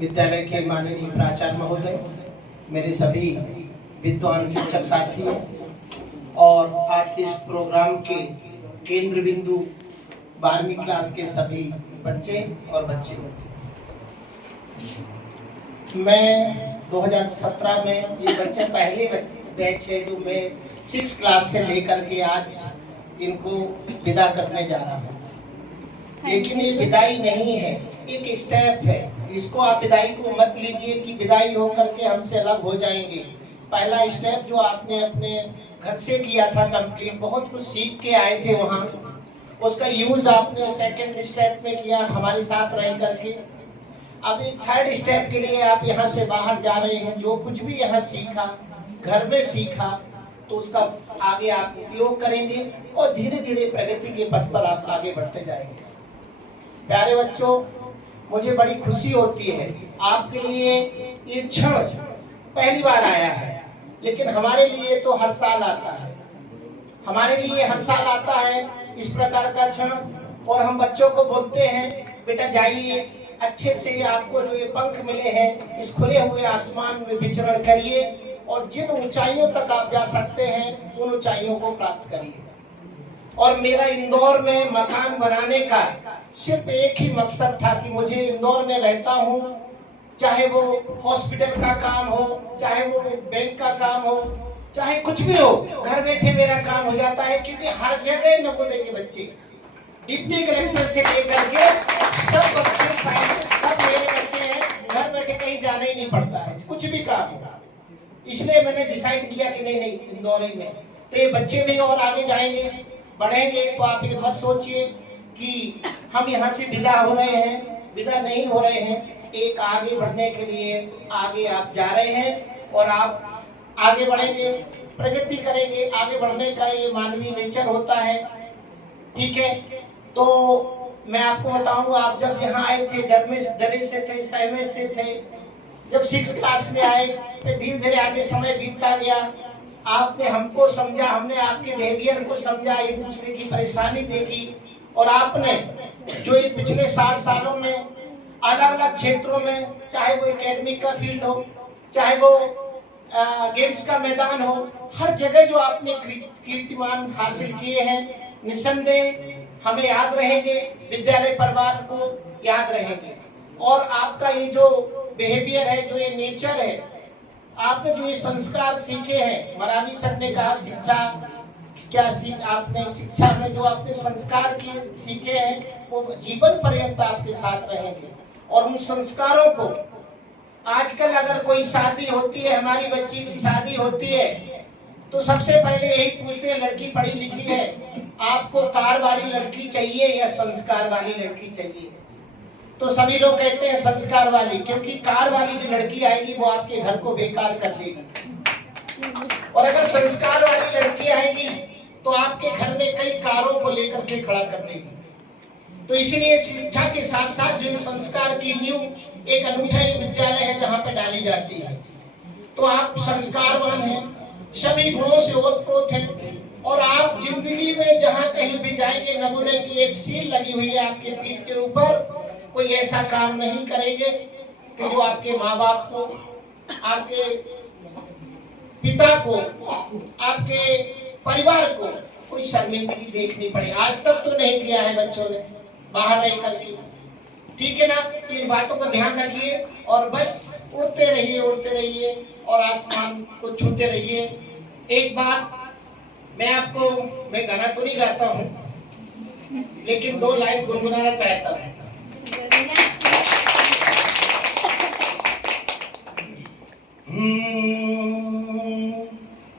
विद्यालय के माननीय प्राचार्य महोदय, मेरे सभी विद्वान शिक्षक साथियों और आज के इस प्रोग्राम के केंद्र बिंदु 12वीं क्लास के सभी बच्चे और बच्चियों, मैं 2017 में ये बच्चे पहले बैच है जो मैं 6 क्लास से लेकर के आज इनको विदा करने जा रहा हूँ। लेकिन ये विदाई नहीं है, एक स्टेप है। इसको आप विदाई को मत लीजिए कि विदाई हो करके हमसे अलग हो जाएंगे। पहला स्टेप जो आपने अपने घर से किया था कंप्लीट, बहुत कुछ सीख के आए थे वहाँ, उसका यूज आपने सेकंड स्टेप में किया हमारे साथ रह करके। अब एक थर्ड स्टेप के लिए आप यहाँ से बाहर जा रहे हैं। जो कुछ भी यहाँ सीखा, घर में सीखा, तो उसका आगे आप उपयोग करेंगे और धीरे धीरे प्रगति के पथ पर आप आगे बढ़ते जाएंगे। प्यारे बच्चों, मुझे बड़ी खुशी होती है आपके लिए ये क्षण पहली बार आया है, लेकिन हमारे लिए तो हर साल आता है। हमारे लिए हर साल आता है इस प्रकार का क्षण। और हम बच्चों को बोलते हैं, बेटा जाइए, अच्छे से आपको जो ये पंख मिले हैं इस खुले हुए आसमान में विचरण करिए और जिन ऊंचाइयों तक आप जा सकते हैं उन ऊंचाइयों को प्राप्त करिए। और मेरा इंदौर में मकान बनाने का सिर्फ एक ही मकसद था कि मुझे इंदौर में रहता हूँ, चाहे वो हॉस्पिटल का काम हो, चाहे वो बैंक का काम हो, चाहे कुछ भी हो, घर बैठे मेरा काम हो जाता है। क्योंकि हर जगह नवोदय के बच्चे, डिप्टी कलेक्टर से लेकर के सब बच्चे सब मेरे बच्चे हैं। घर बैठे कहीं जाना ही नहीं पड़ता है, कुछ भी काम हो। इसलिए मैंने डिसाइड किया कि नहीं इंदौर ही में। तो ये बच्चे भी और आगे जाएंगे, बढ़ेंगे। तो आप ये मत सोचिए कि हम यहाँ से विदा हो रहे हैं, विदा नहीं हो रहे हैं। एक आगे बढ़ने के लिए आगे आप जा रहे हैं और आप आगे बढ़ेंगे, प्रगति करेंगे। आगे बढ़ने का ये मानवीय नेचर होता है, ठीक है। तो मैं आपको बताऊं, आप जब यहाँ आए थे डरे से थे, सहमे से थे। जब 6 क्लास में आए तो धीरे धीरे आगे समय बीतता गया। आपने हमको समझा, हमने आपके बिहेवियर को समझा, एक दूसरे की परेशानी देखी। और आपने जो इन पिछले 7 सालों में अलग अलग क्षेत्रों में, चाहे वो एकेडमिक का फील्ड हो, चाहे वो गेम्स का मैदान हो, हर जगह जो आपने कीर्तिमान हासिल किए हैं, निसंदेह हमें याद रहेंगे, विद्यालय परिवार को याद रहेंगे। और आपका ये जो बिहेवियर है, जो ये नेचर है, आपने जो ये संस्कार सीखे हैं, मरावी सर ने कहा शिक्षा क्या सीख, आपने शिक्षा में जो आपने संस्कार सीखे हैं वो जीवन पर्यंत आपके साथ रहेंगे। और उन संस्कारों को आजकल अगर कोई शादी होती है, हमारी बच्ची की शादी होती है, तो सबसे पहले यही पूछते हैं, लड़की पढ़ी लिखी है, आपको कार वाली लड़की चाहिए या संस्कार वाली लड़की चाहिए? तो सभी लोग कहते हैं संस्कार वाली, क्योंकि कार वाली जो लड़की आएगी वो आपके घर को बेकार कर देगी। और अगर संस्कार वाली लड़की आएगी तो आपके घर में कई कारों को लेकर के खड़ा कर देगी। तो इसलिए शिक्षा के साथ साथ जो संस्कार की नींव एक अनूठा विद्यालय है जहाँ पे डाली जाती है। तो आप संस्कारवान हैं, सभी गुणों से ओतप्रोत हैं। और आप जिंदगी में जहाँ कहीं भी जाएंगे, नवोदय की एक सील लगी हुई है आपके पीठ के ऊपर। कोई ऐसा काम नहीं करेंगे कि जो आपके माँ बाप को, आपके पिता को, आपके परिवार को कोई शर्मिंदगी देखनी पड़े। आज तक तो नहीं किया है बच्चों ने बाहर रह करके, ठीक है ना। तो इन बातों का ध्यान रखिए और बस उड़ते रहिए और आसमान को छूते रहिए। एक बात मैं आपको, मैं गाना तो नहीं गाता हूँ, लेकिन 2 लाइन गुनगुनाना चाहता हूँ।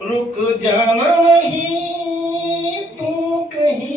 रुक जाना नहीं